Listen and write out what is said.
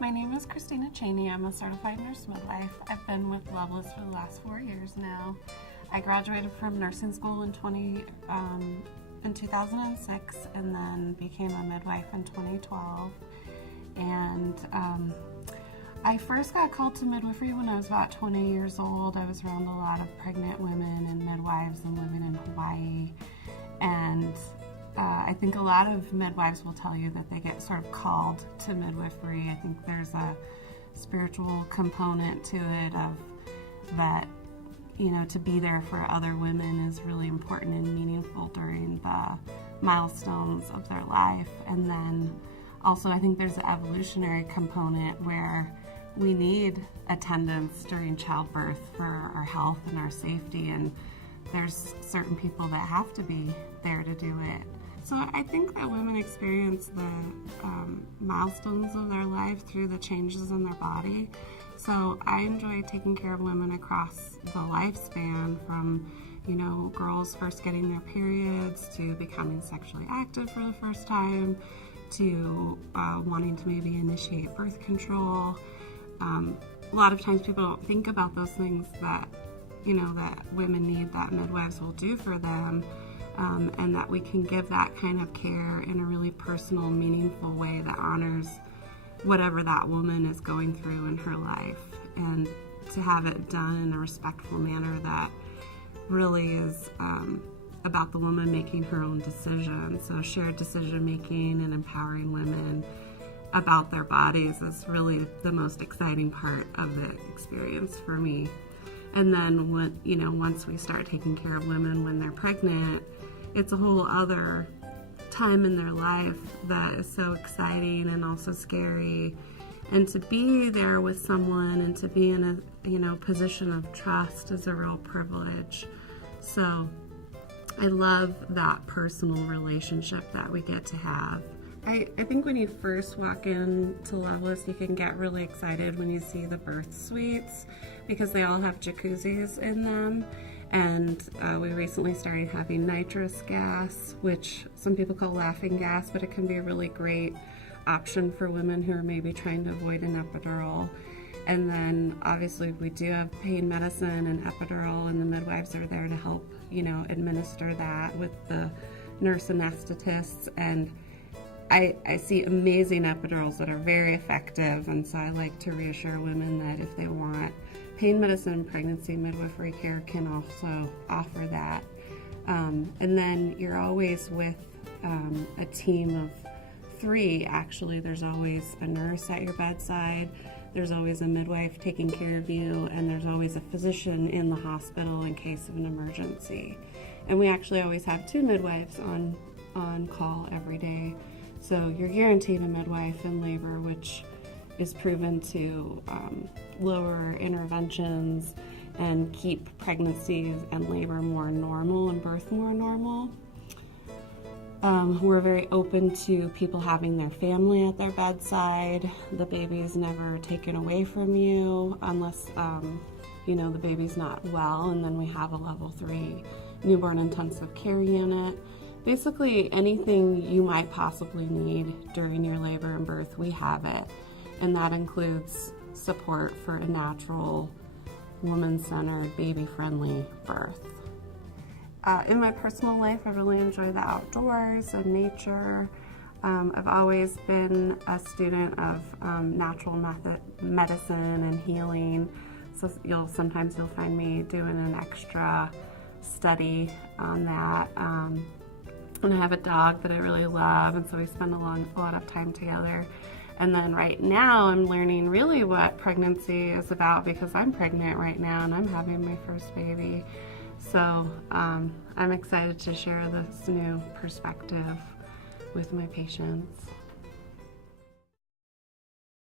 My name is Christina Chaney. I'm a certified nurse midwife. I've been with Lovelace for the last 4 years now. I graduated from nursing school in 2006 and then became a midwife in 2012. And I first got called to midwifery when I was about 20 years old. I was around a lot of pregnant women and midwives and women in Hawaii. And I think a lot of midwives will tell you that they get sort of called to midwifery. I think there's a spiritual component to it of that, you know, to be there for other women is really important and meaningful during the milestones of their life. And then also I think there's an evolutionary component where we need attendance during childbirth for our health and our safety, and there's certain people that have to be there to do it. So I think that women experience the milestones of their life through the changes in their body. So I enjoy taking care of women across the lifespan, from, you know, girls first getting their periods to becoming sexually active for the first time to wanting to maybe initiate birth control. A lot of times people don't think about those things that, you know, that women need that midwives will do for them. And that we can give that kind of care in a really personal, meaningful way that honors whatever that woman is going through in her life, and to have it done in a respectful manner that really is about the woman making her own decisions. So shared decision making and empowering women about their bodies is really the most exciting part of the experience for me. And then when, you know, once we start taking care of women when they're pregnant, it's a whole other time in their life that is so exciting and also scary. And to be there with someone and to be in a, you know, position of trust is a real privilege. So I love that personal relationship that we get to have. I think when you first walk into Lovelace, you can get really excited when you see the birth suites because they all have jacuzzis in them. And we recently started having nitrous gas, which some people call laughing gas, but it can be a really great option for women who are maybe trying to avoid an epidural. And then obviously we do have pain medicine and epidural, and the midwives are there to help, you know, administer that with the nurse anesthetists. And I see amazing epidurals that are very effective, and so I like to reassure women that if they want pain medicine and pregnancy midwifery care can also offer that. And then you're always with a team of 3, actually. There's always a nurse at your bedside, there's always a midwife taking care of you, and there's always a physician in the hospital in case of an emergency. And we actually always have 2 midwives on call every day. So you're guaranteed a midwife in labor, which is proven to lower interventions and keep pregnancies and labor more normal and birth more normal. We're very open to people having their family at their bedside. The baby's never taken away from you unless, you know, the baby's not well, and then we have a level 3 newborn intensive care unit. Basically, anything you might possibly need during your labor and birth, we have it. And that includes support for a natural, woman-centered, baby-friendly birth. In my personal life, I really enjoy the outdoors and nature. I've always been a student of natural medicine and healing. So sometimes you'll find me doing an extra study on that. And I have a dog that I really love, and so we spend a lot of time together. And then right now I'm learning really what pregnancy is about because I'm pregnant right now and I'm having my first baby. So I'm excited to share this new perspective with my patients.